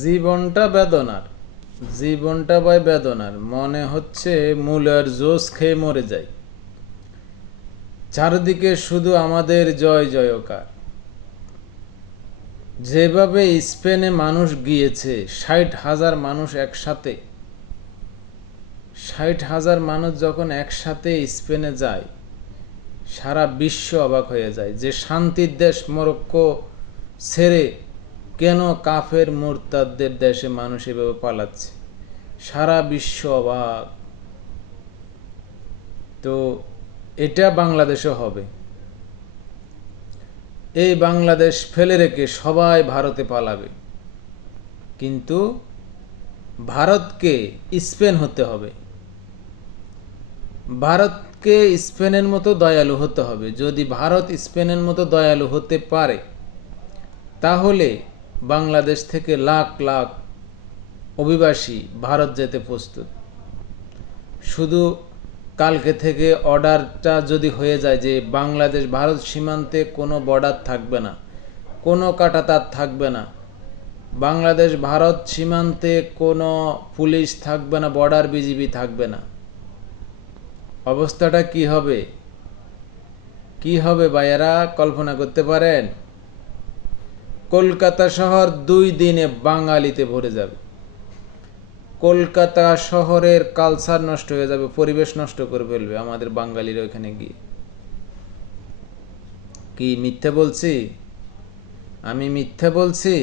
জীবনটা বেদনার, জীবনটা ভাই বেদনার। মনে হচ্ছে মূলার জোস খেয়ে মরে যাই। চারদিকে শুধু আমাদের জয় জয়কার। যেভাবে স্পেনে মানুষ গিয়েছে, 60,000 মানুষ একসাথে, 60,000 মানুষ যখন একসাথে স্পেনে যায়, সারা বিশ্ব অবাক হয়ে যায় যে শান্তির দেশ মরক্কো ছেড়ে কেন কাফের মুরতাদদের দেশে মানুষ এভাবে পালাচ্ছে। সারা বিশ্ব অবাক। তো এটা বাংলাদেশও হবে। এই বাংলাদেশ ফেলে রেখে সবাই ভারতে পালাবে, কিন্তু ভারতকে স্পেন হতে হবে। ভারতকে স্পেনের মতো দয়ালু হতে হবে। যদি ভারত স্পেনের মতো দয়ালু হতে পারে, তাহলে বাংলাদেশ থেকে লাখ লাখ অভিবাসী ভারত যেতে প্রস্তুত। শুধু কালকে থেকে অর্ডারটা যদি হয়ে যায় যে বাংলাদেশ ভারত সীমান্তে কোনো বর্ডার থাকবে না, কোনো কাঁটাতার থাকবে না, বাংলাদেশ ভারত সীমান্তে কোনো পুলিশ থাকবে না, বর্ডার বিজিবি থাকবে না, অবস্থাটা কি হবে? কি হবে ভাইয়েরা, কল্পনা করতে পারেন? কলকাতা শহর 2 দিনে বাঙালিতে ভরে যাবে। কলকাতা শহরের কালচার নষ্ট হয়ে যাবে, পরিবেশ নষ্ট করে ফেলবে আমাদের বাঙালিরা ওইখানে গিয়ে। কি মিথ্যে বলছি? আমি মিথ্যে বলছি?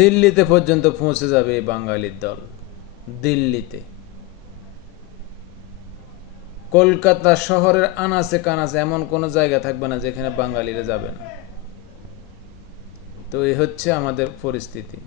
দিল্লিতে পর্যন্ত পৌঁছে যাবে এই বাঙালির দল। দিল্লিতে, কলকাতা শহরের আনাচে কানাচে এমন কোনো জায়গা থাকবে না যেখানে বাঙালিরা যাবে না। তো এই হচ্ছে আমাদের পরিস্থিতি।